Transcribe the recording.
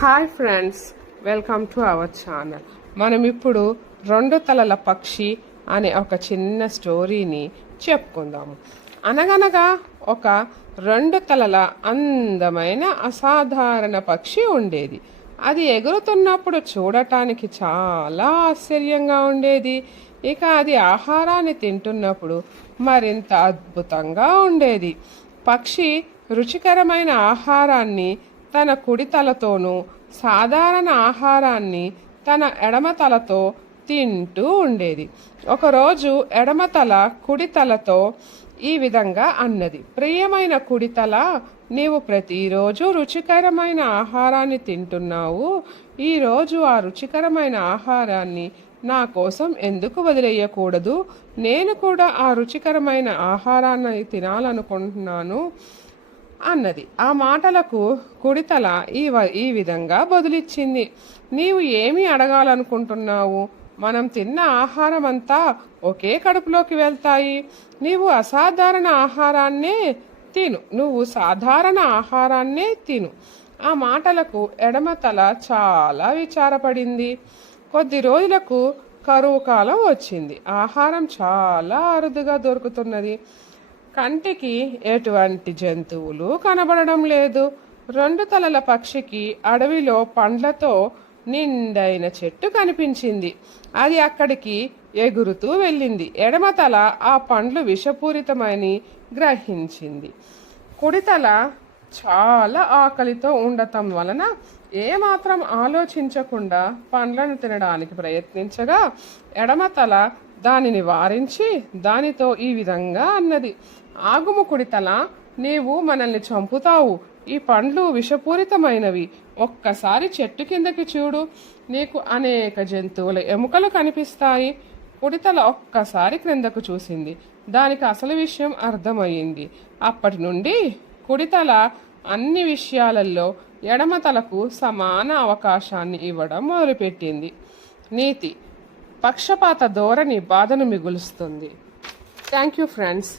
Hi friends, welcome to our channel. మనం ఇప్పుడు రెండు తలల పక్షి అనే ఒక చిన్న స్టోరీని చెప్పుకుందాము. అనగనగా ఒక రెండు తలల అందమైన అసాధారణ పక్షి ఉండేది. అది ఎగురుతున్నప్పుడు చూడటానికి చాలా ఆశ్చర్యంగా ఉండేది. ఇక అది ఆహారాన్ని తింటున్నప్పుడు మరింత అద్భుతంగా ఉండేది. పక్షి రుచికరమైన ఆహారాన్ని తన కుడి తలతోనూ సాధారణ ఆహారాన్ని తన ఎడమ తలతో తింటూ ఉండేది. ఒకరోజు ఎడమ తల కుడి తలతో ఈ విధంగా అన్నది, ప్రియమైన కుడి తల, నీవు ప్రతిరోజు రుచికరమైన ఆహారాన్ని తింటున్నావు. ఈరోజు ఆ రుచికరమైన ఆహారాన్ని నా కోసం ఎందుకు వదిలేయకూడదు? నేను కూడా ఆ రుచికరమైన ఆహారాన్ని తినాలనుకుంటున్నాను అన్నది. ఆ మాటలకు కుడితల ఈ విధంగా బదులిచ్చింది, నీవు ఏమి అడగాలనుకుంటున్నావు? మనం తిన్న ఆహారం అంతా ఒకే కడుపులోకి వెళ్తాయి. నీవు అసాధారణ ఆహారాన్నే తిను, నువ్వు సాధారణ ఆహారాన్నే తిను. ఆ మాటలకు ఎడమ తల చాలా విచారపడింది. కొద్ది రోజులకు కరువు కాలం వచ్చింది. ఆహారం చాలా అరుదుగా దొరుకుతున్నది. కంటికి ఎటువంటి జంతువులు కనబడడం లేదు. రెండు తలల పక్షికి అడవిలో పండ్లతో నిండైన చెట్టు కనిపించింది. అది అక్కడికి ఎగురుతూ వెళ్ళింది. ఎడమ తల ఆ పండ్లు విషపూరితమని గ్రహించింది. కుడితల చాలా ఆకలితో ఉండటం వలన ఏమాత్రం ఆలోచించకుండా పండ్లను తినడానికి ప్రయత్నించగా ఎడమ తల దానిని వారించి దానితో ఈ విధంగా అన్నది, ఆగుము కుడితల, నీవు మనల్ని చంపుతావు. ఈ పండ్లు విషపూరితమైనవి. ఒక్కసారి చెట్టు కిందకి చూడు, నీకు అనేక జంతువుల ఎముకలు కనిపిస్తాయి. కుడితల ఒక్కసారి క్రిందకు చూసింది. దానికి అసలు విషయం అర్థమయ్యింది. అప్పటి నుండి కుడితల అన్ని విషయాలలో ఎడమ తలకు సమాన అవకాశాన్ని ఇవ్వడం మొదలుపెట్టింది. నీతి: పక్షపాత ధోరణి బాధను మిగులుస్తుంది. Thank you friends.